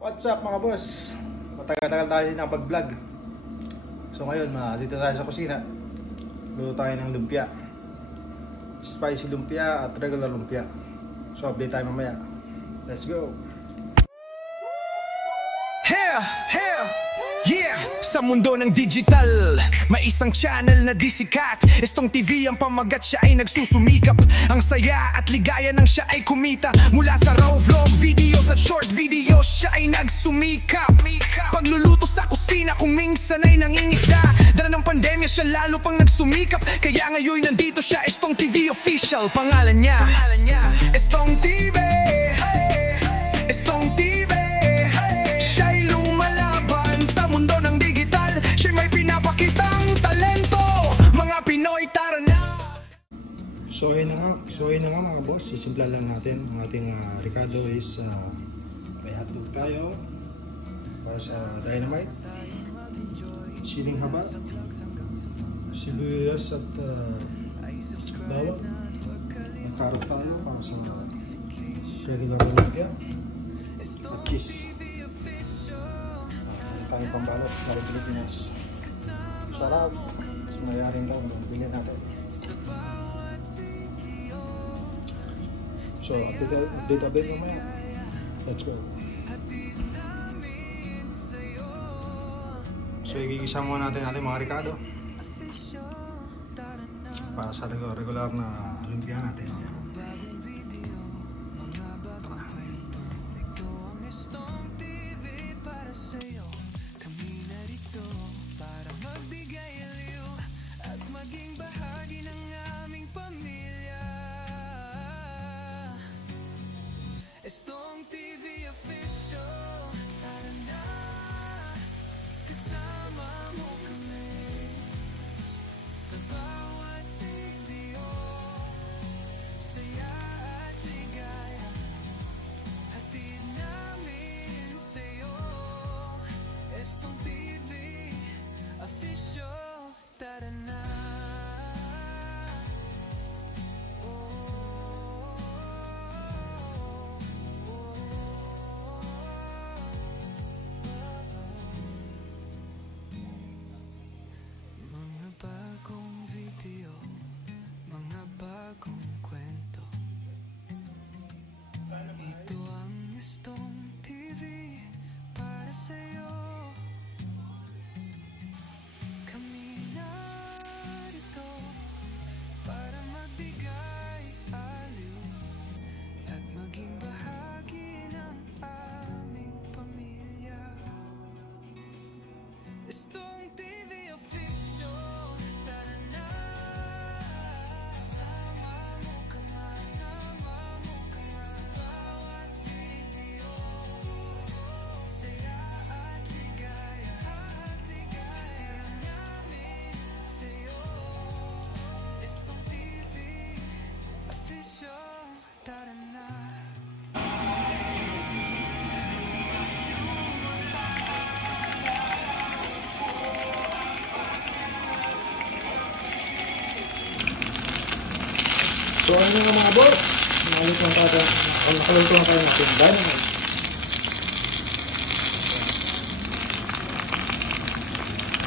What's up mga boss? Matagal-tagal tayo din nakapag-vlog. So ngayon, dito tayo sa kusina. Luto tayo ng lumpia. Spicy lumpia at regular lumpia. So update tayo mamaya. Let's go! Yeah! Sa mundo ng digital, may isang channel na di sikat. Estong TV ang pamagat, siya ay nagsusumikap. Ang saya at ligaya nang siya ay kumita. Mula sa raw vlog videos at short videos, siya ay nagsumikap. Pagluluto sa kusina kung minsan ay nangingisda. Dala ng pandemya siya lalo pang nagsumikap. Kaya ngayon nandito siya, Estong TV Official. Pangalan niya, Estong TV. Estong TV. Siya'y lumalaban sa mundo ng digital. Siya'y may pinapakitang talento. Mga Pinoy, tara na! So ayun na nga mga boss, sisimplan lang natin. Ang ating Ricardo is may hotdog tayo para sa dynamite, siling haba, sibuyas at bawang, may carrot tayo para sa regular lumpia at cheese. Meron tayong pambalot para Pilipinas. Sarap! So nangyari ito, bilhin natin. So update a bit mamaya. Let's go! So igigisa muna natin mga Ricardo para sa regular na lumpia natin. Estong TV Official, tara na, kasama mo kami sa bawat video, saya at ligaya, hatid namin sa'yo. Estong TV Official, tara na. Estong TV Official, tara na, kasama mo kami sa bawat video, saya at ligaya, hatid namin sa'yo. Estong TV Official, tara na. So ano nga mga boss, nakaluto lang tayo natin dynamite.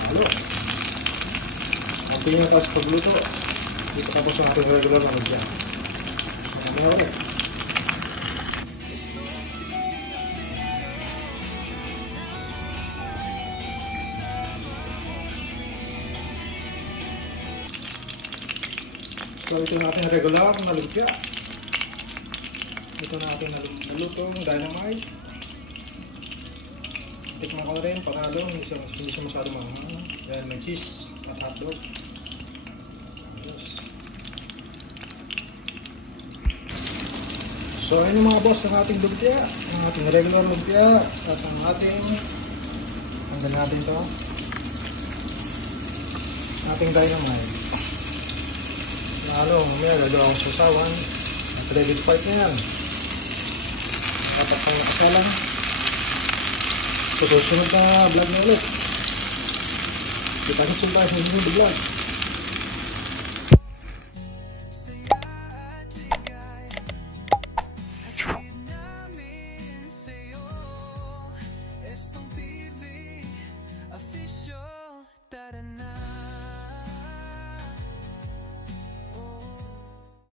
Halo. Ang pinaka sa pagluto, dito tapos ang ating regular na lumpia. So ano nga ulit. So ito natin regular na lumpia. Ito natin nalutong dynamite. Tikman ko rin, panalo, hindi siya masyadong mahal. Dahil may cheese at hotdog. Ayos. So ayun mga boss ang ating lumpia, ang ating regular lumpia at ang ating tanggal natin ito, ating dynamite. Lalo, mamaya gagawa akong susawan at ready to fight na yan. Dapat pang nakasalan. So susunod na vlog na ulit. Kita-kits tayo sa susunod na vlog. Tara